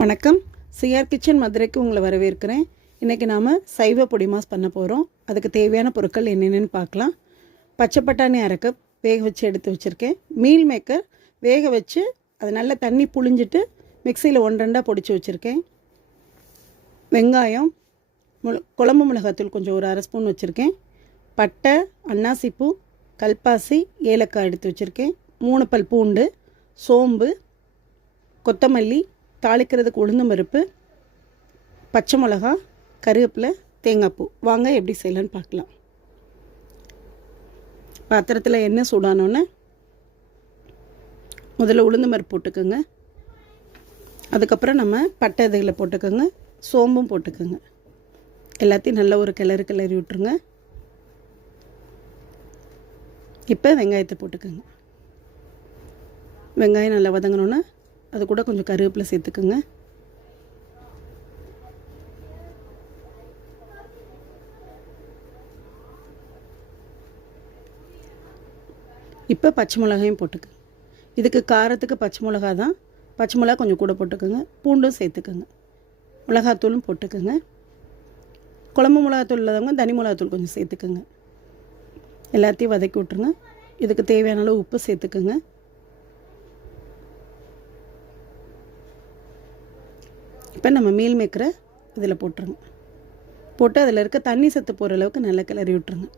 வணக்கம். CR kitchen மதுரைக்கு உங்களை வரவேற்கிறேன். இன்றைக்கி நாம் சைவ பொடி மாஸ் பண்ண போகிறோம். அதுக்கு தேவையான பொருட்கள் என்னென்னு பார்க்கலாம். பச்சை பட்டாணி அரை கப் வேக வச்சு எடுத்து வச்சுருக்கேன். மீல் மேக்கர் வேக வச்சு அதை நல்லா தண்ணி புழிஞ்சிட்டு மிக்சியில் 1-2 பொடிச்சு வச்சுருக்கேன். வெங்காயம், குழம்பு மிளகாத்தூள் கொஞ்சம் ஒரு அரை ஸ்பூன் வச்சுருக்கேன். பட்டை, அன்னாசிப்பூ, கல்பாசி, ஏலக்காய் எடுத்து வச்சுருக்கேன். 3 பல் பூண்டு, சோம்பு, கொத்தமல்லி, தாளிக்கிறதுக்கு உளுந்தம் பருப்பு, பச்சை மிளகா, கருவேப்பிலை, தேங்காய் பூ. வாங்க எப்படி செய்யலான்னு பார்க்கலாம். பாத்திரத்தில் எண்ணெய் சூடானோன்னே முதல்ல உளுந்தம் பருப்பு போட்டுக்கோங்க. அதுக்கப்புறம் நம்ம பட்டை இதில் போட்டுக்கோங்க, சோம்பும் போட்டுக்கோங்க. எல்லாத்தையும் நல்ல ஒரு கிளறி விட்டுருங்க. இப்போ வெங்காயத்தை போட்டுக்கோங்க. வெங்காயம் நல்லா வதங்கினோன்னே அது கூட கொஞ்சம் கருவேப்பிலை சேர்த்துக்குங்க. இப்போ பச்சை மிளகாயும் போட்டுக்குங்க. இதுக்கு காரத்துக்கு பச்சை மிளகா தான். பச்சை மிளகா கொஞ்சம் கூட போட்டுக்கோங்க. பூண்டும் சேர்த்துக்குங்க. மிளகாத்தூளும் போட்டுக்கோங்க. குழம்பு மிளகாத்தூள் இல்லாதவங்க தனி மிளகாத்தூள் கொஞ்சம் சேர்த்துக்குங்க. எல்லாத்தையும் வதக்கி விட்ருங்க. இதுக்கு தேவையான அளவு உப்பு சேர்த்துக்குங்க. இப்போ நம்ம மீல் மேக்கரை இதில் போட்டுருங்க. போட்டு அதில் இருக்க தண்ணி சத்து போகிற அளவுக்கு நல்லா கிளறி விட்டுருங்க.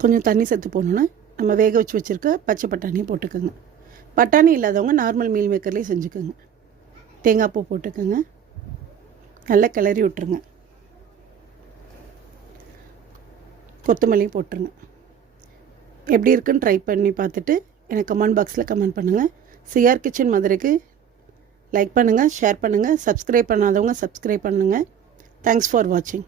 கொஞ்சம் தண்ணி சத்து போனோன்னா நம்ம வேக வச்சு வச்சுருக்க பச்சை பட்டாணியை போட்டுக்கோங்க. பட்டாணி இல்லாதவங்க நார்மல் மீல் மேக்கர்லேயே செஞ்சுக்கோங்க. தேங்காய் பூ போட்டுக்கோங்க. நல்லா கிளறி விட்டுருங்க. கொத்தமல்லியும் போட்டுருங்க. எப்படி இருக்குன்னு ட்ரை பண்ணி பார்த்துட்டு எனக்கு கமெண்ட் பாக்ஸில் கமெண்ட் பண்ணுங்கள். சிஆர் கிச்சன் மதுரைக்கு லைக் பண்ணுங்கள், ஷேர் பண்ணுங்கள். சப்ஸ்கிரைப் பண்ணாதவங்க சப்ஸ்கிரைப் பண்ணுங்கள். தேங்க்ஸ் ஃபார் வாட்சிங்.